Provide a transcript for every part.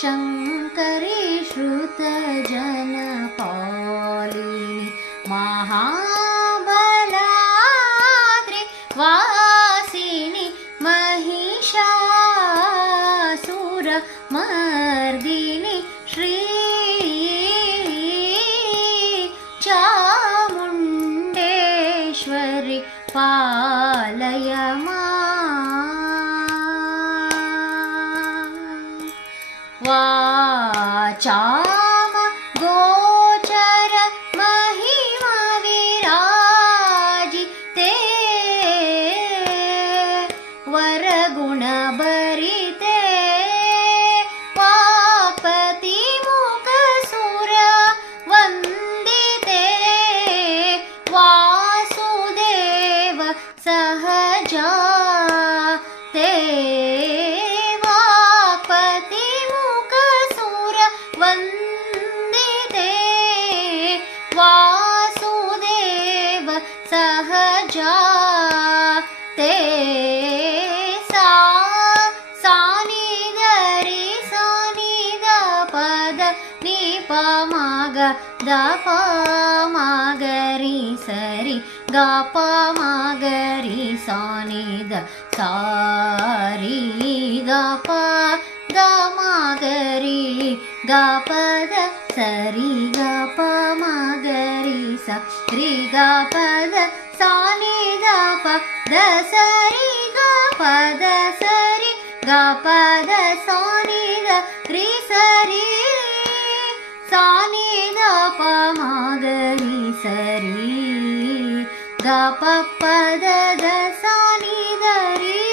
शङ्करी श्रुतजनपालिनि महाबलाद्रि वासिनि महिषासुरमर्दिनि श्री चामुण्डेश्वरि पालय वाचाम गोचर महिमा विराजिते वरगुण भरिते वाक्पति मुख सुर वन्दिते वासुदेव सहजा ते वन्दिते वासुदेव सहजा ते सानिधरि सानिध पद निप मग दप मगरि सरि गप मगरि सानिध सारि गप गमगरि गपद सरि गप मगरि सरि गपद सानिध पद सरि गपद सरि गपद सानिध रि सरि सानिध प मगरि सरि गप पद द सानिध रि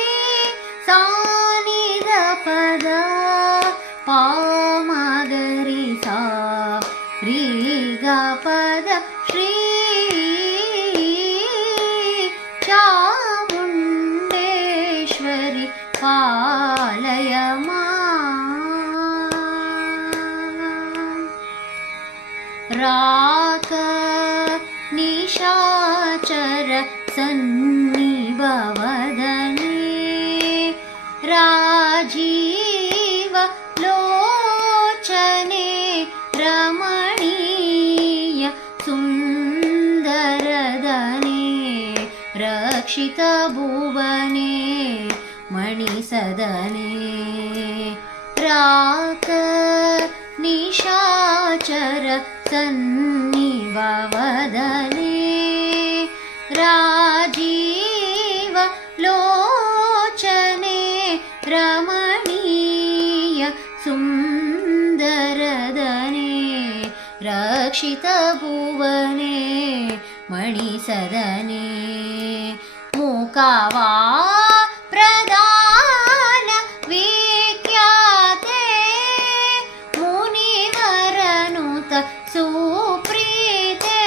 सानिध पद प मगरि सा रि ग पद श्री चामुण्डेश्वरि पालय राक निशाचर सन्निभवदने राजीव लोचने रमणीय सुन्दरदने रक्षित भुवने मणिसदने राक निशाचर सन्निभवदने राजीव लोचने रमणीय सुन्दरदने रक्षित भुवने मणिसदने मुखवा प्रदान विख्याते मुनिवरनुत सुप्रीते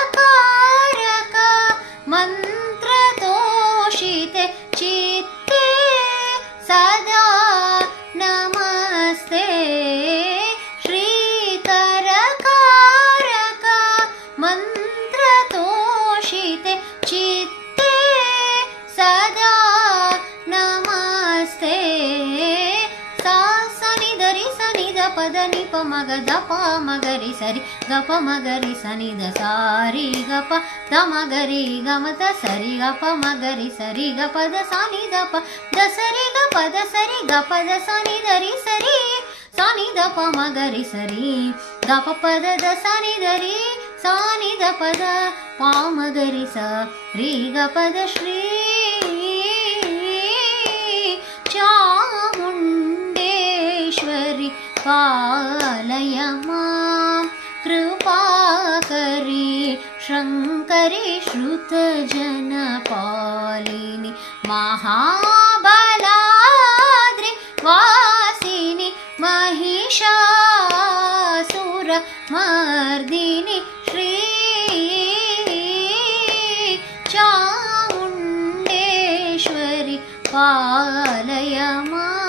श्रीकरकारक मन्त्रतोषिते चित्ते सदा नमस्ते श्रीकरकारक मन्त्रतोषिते चित्ते सदा नमस्ते सा सनिधरि सनिध पद निप मग दप मगरि सरि गप मगरि सनिध सारि गप द मगरि गमत सरि गप मगरि सरि गपद सानिध प द सरि गपद सरि गपद सानिधरि सरि सानिध प मगरि सरि गप पद द सानिधरि सानिध पद प मगरि स रि गपद श्री चामुण्डेश्वरि पालय मां कृपाकरि शङ्करि श्रुतजनपालिनि महाबलाद्रि वासिनि महिषासुरमर्दिनि श्री चामुण्डेश्वरि पालय मां।